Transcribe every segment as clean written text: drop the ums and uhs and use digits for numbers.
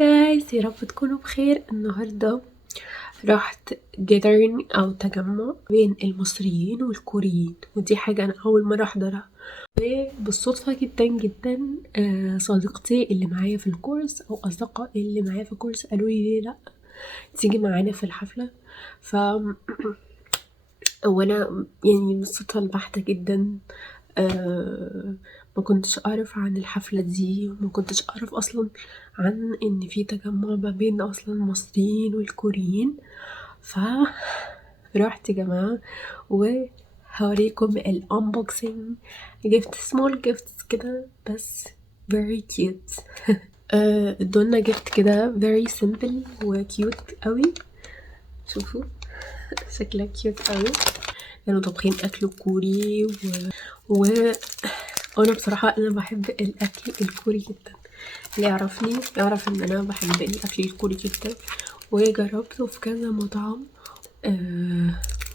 جايز، يا رب تكونوا بخير. النهاردة رحت جيذرينج أو تجمع بين المصريين والكوريين، ودي حاجة أنا أول مرة أحضرها. بالصدفة جدا جدا صديقتي اللي معايا في الكورس أو أصدقائي اللي معايا في الكورس قالوا لي ليه لأ تيجي معانا في الحفلة. وانا يعني بالصدفة البحتة جدا ما كنتش اعرف عن الحفلة دي، وما كنتش اعرف اصلا عن ان في تجمع ما بين اصلا المصريين والكوريين. رحت يا جماعة وهوريكم الانبوكسينج. جبت سمول جيفتس كده بس very cute. ادولنا جيفت كده very simple وكيوت قوي. شوفوا شكلها كيوت قوي. كانوا طابخين اكل كوري وانا بصراحه انا بحب الاكل الكوري جدا. اللي يعرفني يعرف ان انا بحب الاكل الكوري جدا، وجربته في كذا مطعم.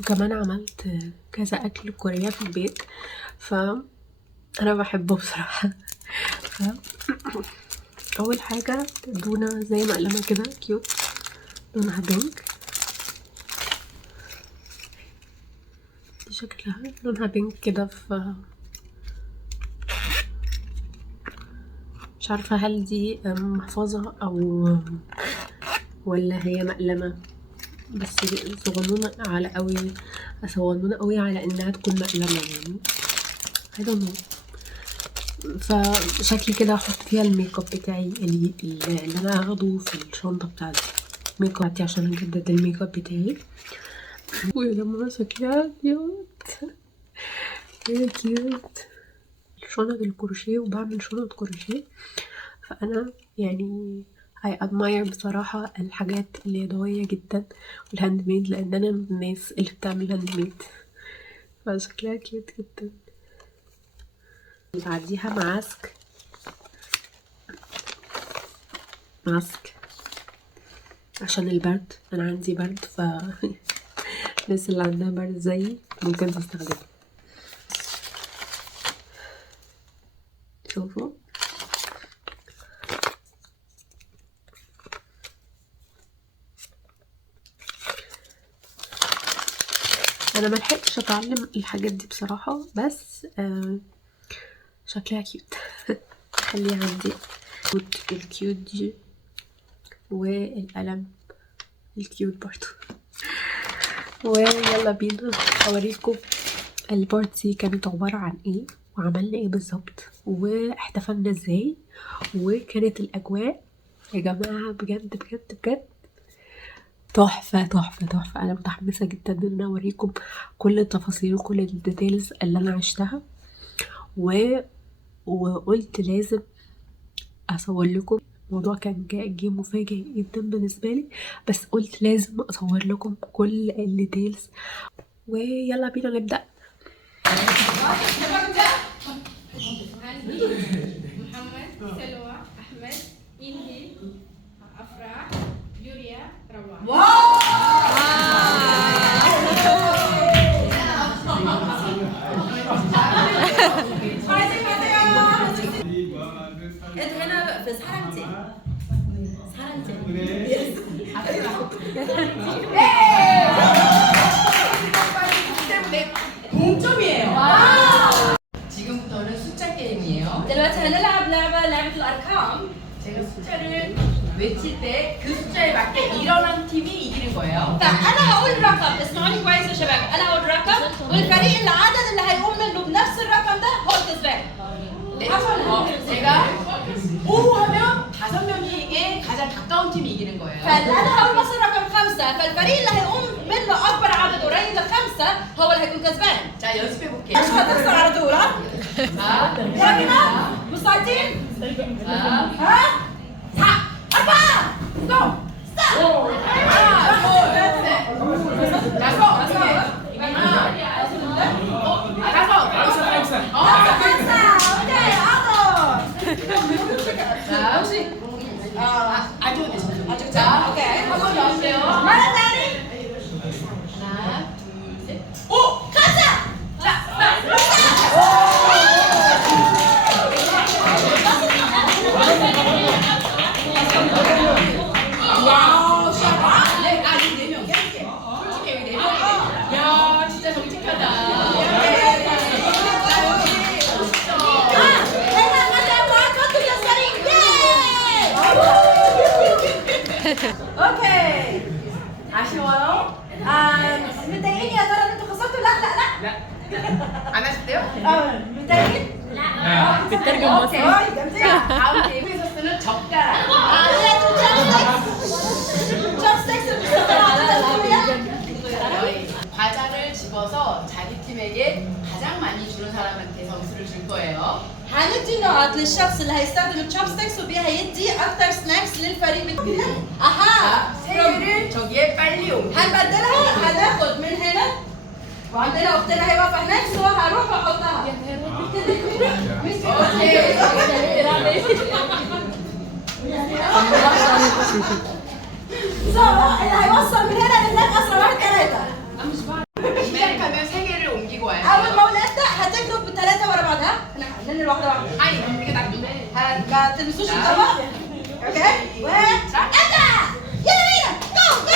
وكمان عملت كذا اكل كوريا في البيت، فانا بحبه بصراحه. اول حاجه ادونا زي مقلمه كده كيوت لونها بينك. شكلها لونها بينك كده، مش عارفة هل دي محفظة او ولا هي مقلمة، بس صغنونة على قوي، صغنونة قوي على انها تكون مقلمة يعني. I don't know. فشكلي كده هحط فيها الميك اب بتاعي اللي انا هاخده في الشنطة بتاعتي، الميك اب بتاعتي عشان اجدد الميك اب بتاعي. ويا جماعة شكلها كيوت كيوت. شنط الكروشيه، وبعمل شنط كروشيه، فانا يعني I admire بصراحة الحاجات اليدوية جدا والهاند ميد، لان انا من الناس اللي بتعمل هاند ميد، فشكلها كيوت جدا. بعديها ماسك عشان البرد، انا عندي برد، الناس اللي عندها برد زيي ممكن تستخدمه. شوفوا انا ملحقتش اتعلم الحاجات دي بصراحة، بس شكلها كيوت. خليها عندي الكيوت دي، والقلم الكيوت برضو. ويلا بينا اوريكم البارتي كانت عبارة عن ايه، وعملنا ايه بالظبط، واحتفلنا ازاي، وكانت الاجواء يا جماعة بجد بجد بجد تحفة تحفة تحفة. انا متحمسة جدا ان انا اوريكم كل التفاصيل وكل الديتيلز اللي انا عشتها، وقلت لازم اصور لكم. الموضوع كان جه مفاجئ جدا بالنسبة لي، بس قلت لازم اصور لكم كل الديتيلز. ويلا بينا نبدأ. محمد، سلوى، احمد، إلهي، افراح، يوريا، روان. انت هنا في 사랑제. 동점이에요. 지금부터는 숫자 게임이에요. دلوقتي هنلعب لعبة الأرقام. 제가 숫자를 외칠 때 그 숫자에 맞게 일어난 팀이 이기는 거예요. فأنا هقول رقم، اسمعوني كويس يا شباب، أنا هقول رقم والفريق العدد اللي هيقوم منه بنفس الرقم ده هو الكسبان. 네. 제가 5 하면 5명에게 가장 가까운 팀이 이기는 거예요. فأنا هقول مثلا رقم 5، فالفريق اللي هيقوم منه أكبر عدد قريب ل5 هو اللي هيكون كسبان. 자, 연습해 볼게요. مش هتخسر على طول، ها؟ يلا بينا، مستعدين؟ ها؟ 4 ستوب ستوب. 네, 아니 4명. 솔직히 여기 4명이 야, 진짜 정직하다. اوكي 아쉬워요. متضايقين يا ترى انتوا خسرتوا؟ لا لا لا. 안 하셨대요? متضايقين؟ بترجم اوكي مصري. جميل. 다음 게임에서 쓰는 젓가락. 과자를 집어서 자기 팀에게 가장 많이 주는 사람한테 점수를 줄 거예요. هندي نقط للشخص اللي هيستخدم الشوبستيكس وبيها يدي اكتر سناكس للفريق اها. 세 개를 저기에 빨리 옮겨. هنبدلها هناخد من هنا وعندنا اختنا هي واقفه هناك سو هروح واحطها. سو اللي هيوصل من هنا لهناك اسرع واحد 3. 시작하면 세 개를 옮기고 와요. اول ما ولدت هتجرب بالثلاثه ورا بعضها. احنا ننقل واحده واحده. 아니 이게 나쁜데. ما تلمسوش الطبق. اوكي واحد ابدا. يلا بينا جو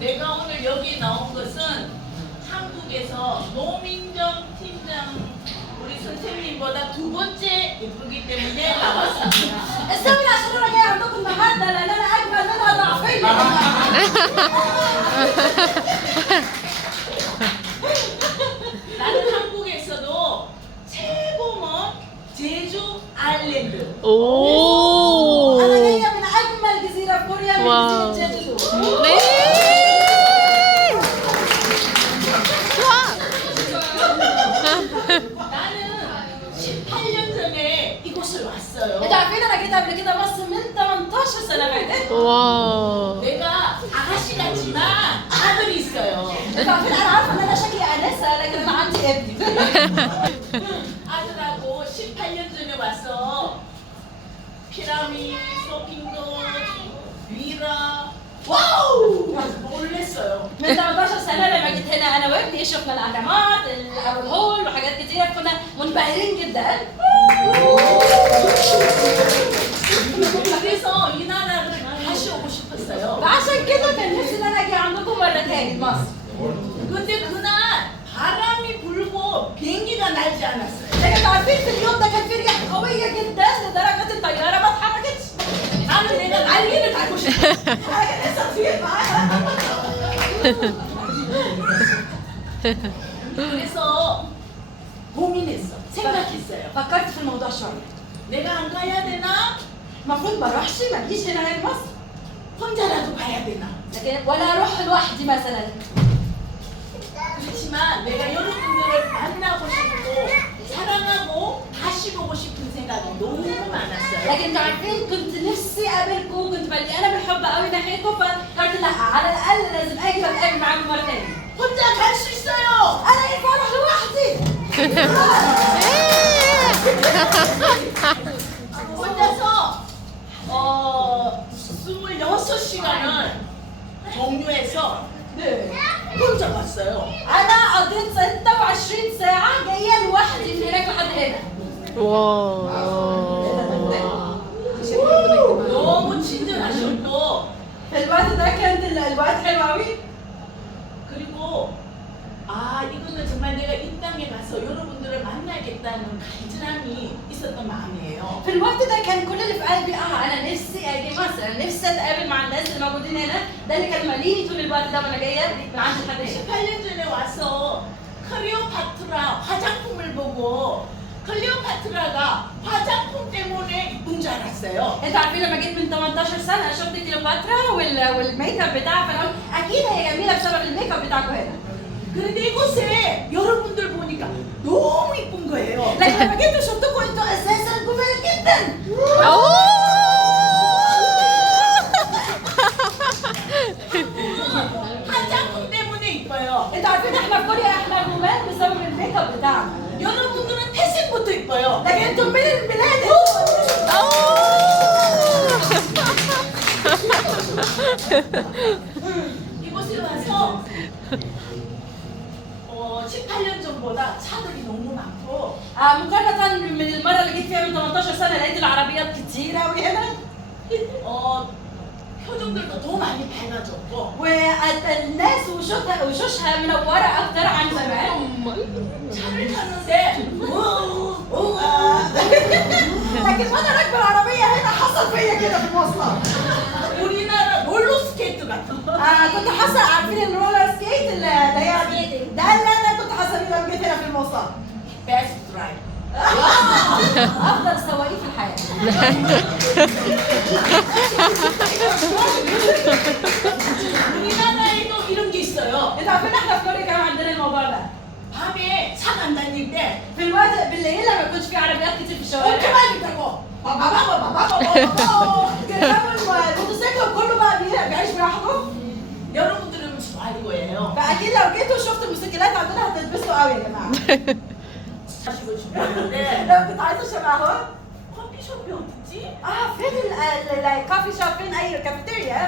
내가 오늘 여기 나온 것은 한국에서 노민정 팀장 우리 선생님보다 2번째 예쁘기 때문에 나왔습니다. استنوا عشان انا جاي عندكم النهارده لان انا اجمل منها ضعفين. 나는 한국에서도 최고먼 제주 아일랜드. 오. انا جايه من اجمل جزيره في كوريا من واو. جزيره جيجو. 네. 나는 18년 전에 이곳을 왔어요. انتوا عارفين انا جيت قبل كده مصر من 18 سنه فاتت. 와. 내가 아가씨 같지만 아들이 있어요. انتوا عارفين انا عارفه ان انا شكلي انسه لكن انا عندي ابني. 아들하고 18년 전에 와서 피라미드, 쇼핑도, 위라, 와우! 놀랬어요. من 18 سنه لما جيت هنا انا وابني شفنا الاهرامات ابو الهول وحاجات كتيره كنا منبهرين جدا. 그래서 이 나라를 다시 오고 싶었어요. فعشان كده كان نفسي ان انا اجي عندكم مره تاني مصر. 근데 그날 바람이 불고 비행기가 날지 않았어요. لكن انتوا عارفين في اليوم ده كان في رياح قويه جدا لدرجه الطياره ما اتحركتش. 나는 내가 날개를 달고 싶어요. انا كان لسه طير معاها. 그래서 고민했어. 생각했어요. فكرت في الموضوع شويه. 내가 안 가야 되나? المفروض ما اروحش ما اجيش هنا غير مصر. 혼자라도 가야 되나? لكن ولا اروح لوحدي مثلا. 그렇지만 내가 여러분들을 만나고 싶고 사랑하고 لكن انتوا عارفين كنت نفسي اقابلكم، كنت مليانه بالحب قوي ناحيتكم، فقلت لا على الاقل لازم اجي اتقابل معاكم مره ثانيه. 혼자 갈 수 있어요. انا ينفع اروح لوحدي؟ 혼자서 26시간을 경유해서 네. 혼자 갔어요. انا قضيت 26 ساعه جايه لوحدي من هناك لحد هنا. 너무 친절하셨고 الوقت ده كان الوقت حلو قوي. 그리고 아 이거는 정말 내가 이 땅에 가서 여러분들을 만나겠다는 간절함이 있었던 마음이에요. في الوقت ده كان كل اللي في قلبي انا نفسي اجي مصر، انا نفسي اتقابل مع الناس اللي موجودين هنا، ده اللي كان ماليني طول الوقت ده وانا جايه من عند لحد هنا. 18년 전에 와서 클레오파트라 화장품을 보고 클레오파트라가 화장품 때문에 이쁜 줄 알았어요. انتوا عارفين لما جيت من 18 سنه شفت كليوباترا والميك اب بتاعها، فانا قلت اكيد هي جميله بسبب الميك اب بتاعكم هنا. 그런데 이곳에 여러분들 보니까 너무 이쁜 거예요. لكن لما جيت وشفتكم انتوا اساسا جمال جدا. 화장품 때문에 이뻐요. انتوا عارفين احنا في كوريا احنا جمال بسبب الميك اب بتاعنا، 여러분들은 태생부터 이뻐요. لكن انتوا من البلاد 이곳에 와서 18년 전보다 차들이 너무 많고 مقارنة من المرة اللي جيت فيها من 18 سنة لقيت العربيات كتير أوي هنا، 표정들도 더 많이 밝아졌고 والناس وشوشها منورة أكتر عن زمان. 차를 탔는데 لكن وأنا راكبة العربية هنا حصل فيا كده في المواصلات. 우리나라 롤러스케이트 같은 كنت حاسة عارفين الرولر سكيت اللي هي ده اللي أنا كنت حاسة بيه لما جيت هنا في المواصلات. 베스트 드라이브. أفضل سواقين في الحياة. 우리나라에도 이런 게 있어요. أنتوا عارفين إحنا في كوريا كمان عندنا الموضوع ده. 밤에 차가 안 다닐 때 في الوقت بالليل لما يكونش في عربيات كتير في الشوارع. 엄청 많이 타고 الموتوسيكل كله بقى بيعيش براحته. 여러분들은 좋아할 거예요. فاكيد لو جيتوا شفتوا الموتوسيكلات عندنا هتتبسطوا قوي يا جماعه. 하시고 싶었는데 لو كنت عايزه شبههم 커피숍이 어딨지? فين الكافي شوب، فين اي كافيتيريا؟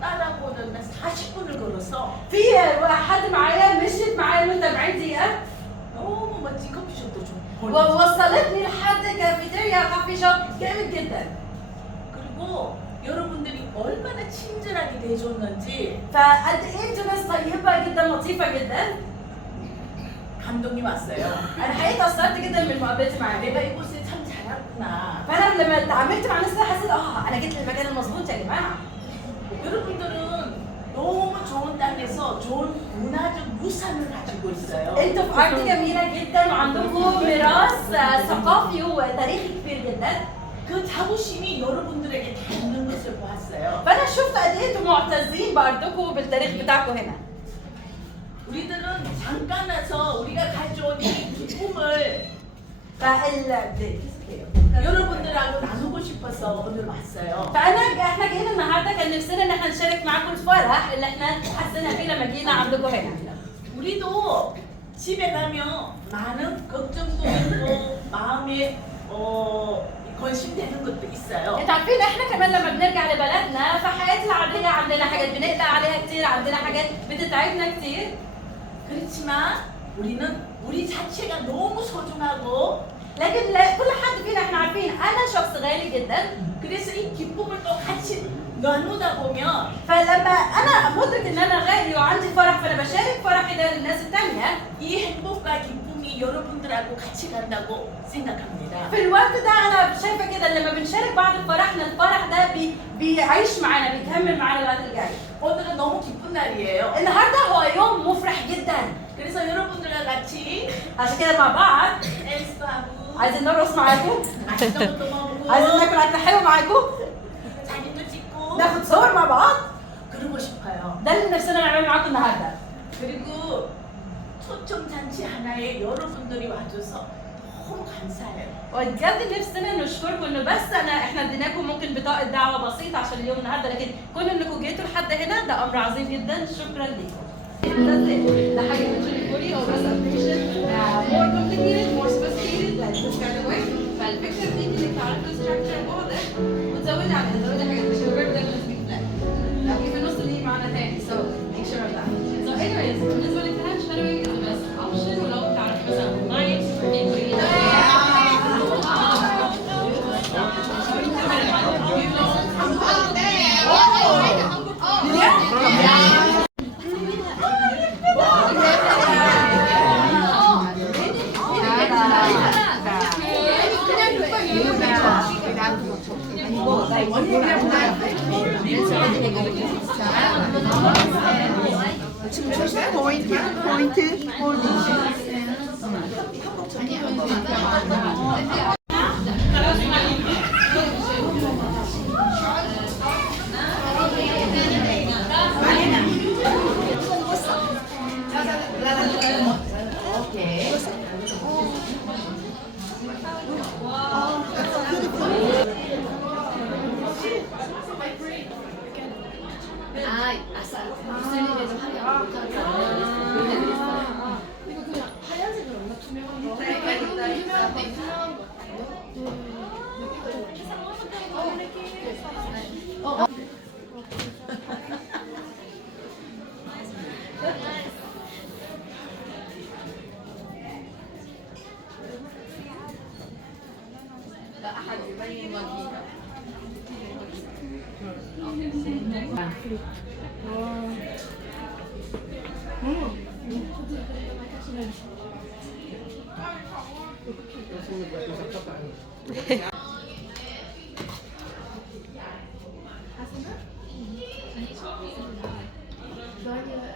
따라오는 40분을 걸어서 في حد معايا مشيت معايا من 40 دقيقه 너무 멋진 커피숍도 좀 보고 ووصلتني لحد كافيتيريا كافي شوب جامد جدا. 그리고 여러분들이 얼마나 친절하게 대해줬는지 فقد ايه انتوا ناس طيبه جدا لطيفه جدا. 감동이 왔어요. انا حقيقه اتأثرت جدا من مقابلتي معاهم. 내가 이곳에 참 잘왔구나. فانا لما اتعاملت مع الناس حسيت انا جيت للمكان المظبوط يا جماعه. 여러분들은 너무 좋은 땅에서 좋은 문화적 유산을 가지고 있어요. انتوا في ارض جميله جدا وعندكم ميراث ثقافي وتاريخي كبير جدا. 그 자부심이 여러분들에게 닿는 것을 보았어요. فانا شفت قد ايه انتوا معتزين بارضكم بالتاريخ بتاعكم هنا. 우리들은 잠깐 와서 우리가 가져온 이 기쁨을 여러분들하고 나누고 싶어서 오늘 왔어요. احنا جينا النهارده كان نفسنا ان احنا نشارك معاكم الفرح اللي احنا حسينا فيه لما جينا عندكم هنا. 우리도 집에 가면 많은 걱정도 있고 마음에 건심되는 것도 있어요. انتوا عارفين احنا كمان لما بنرجع لبلدنا في حياتنا العاديه عندنا حاجات بنقلق عليها كتير، عندنا حاجات بتتعبنا كتير. 그렇지만 우리는 우리 자체가 너무 소중하고 لكن كل حد فينا احنا عارفين انا شخص غالي جدا. 그래서 이 기쁨을 또 같이 나누다 보면 فلما انا مدرك ان انا غالي وعندي فرح فانا بشارك فرحي ده للناس التانية. 이 행복과 기쁨이 여러분들하고 같이 간다고 생각합니다. في الوقت ده انا شايفه كده لما بنشارك بعض فرحنا الفرح ده بيعيش معانا بيكمل معانا الوقت الجاي. 오늘은 너무 기쁜 날이에요. النهارده هو يوم مفرح جدا. 그래서 여러분들과 같이 عشان كده مع بعض 댄스도 하고 عايزين نرقص معاكم، 맛있는 것도 먹고 عايزين ناكل اكل حلو معاكم، 사진도 찍고 ناخد صور مع بعض. 그러고 싶어요. ده اللي نفسنا نعمله معاكم النهارده. 그리고 초청 잔치 하나에 여러분들이 와줘서 너무 감사해요. بجد نفسنا نشكركم انه بس احنا اديناكم ممكن بطاقه دعوه بسيطه عشان اليوم النهارده، لكن كون انكم جيتوا لحد هنا ده امر عظيم جدا. شكرا لكم. ده حاجه من كوري او بس ابلكيشن more complicated more sophisticated like this kind of way. فالفكره دي انك تعرفوا الستراكشر واضح وتزودي عليها، تزودي حاجات مش الورد ده مش بيفلت. لكن في النص اللي معانا تاني so make sure of that. So anyways بالنسبه للكلام shadowing is the best option. ولو تعرفي مثلا اونلاين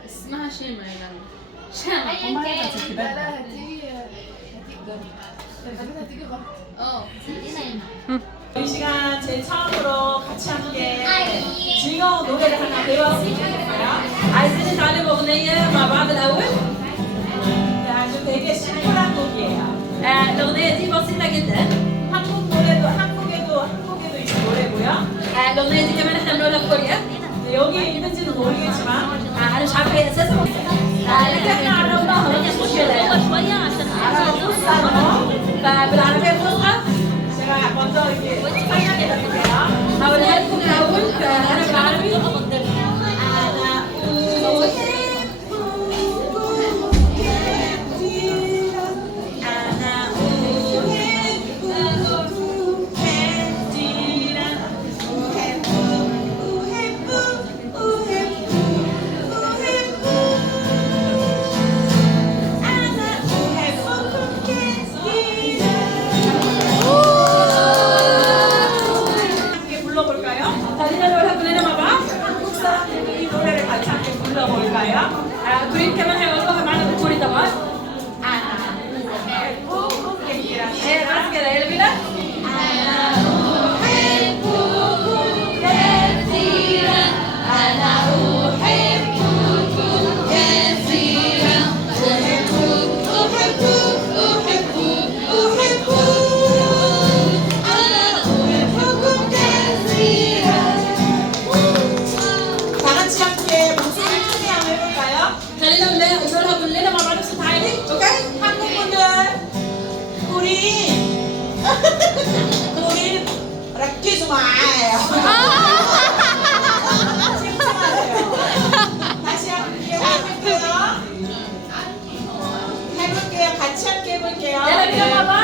اسمها شيما يعني شيما لا هتيجي هتيجي غلط. 이 시간 제 처음으로 같이 함께 즐거운 노래를 하나 배웠으면 좋겠어요. عايزين نتعلم اغنيه مع بعض الاول. 아주 되게 심플한 곡이에요. الاغنيه دي بسيطه جدا. 한국 노래도 한국에도 있는 노래고요. الاغنيه دي كمان احنا بنقولها في كوريا. 여기 있는지는 모르겠지만 انا مش عارفه هي اساسا لكن احنا عربناها مفيش مشكله شويه عشان فبالعربيه الفصحى 제가 먼저 이렇게 설명해 드릴게요. هقولها لكم الاول. انا بالعربي كوريين كمان هيقولوها معانا بالكوري طبعا. ايه بس كده يلا بينا. خلينا نقولها كلنا مع بعض بصوت عالي. اوكي 한국 분들 우리 락키지 마요. 다시 해볼게요. 같이 함께 해볼게요. يلا بينا مع بعض.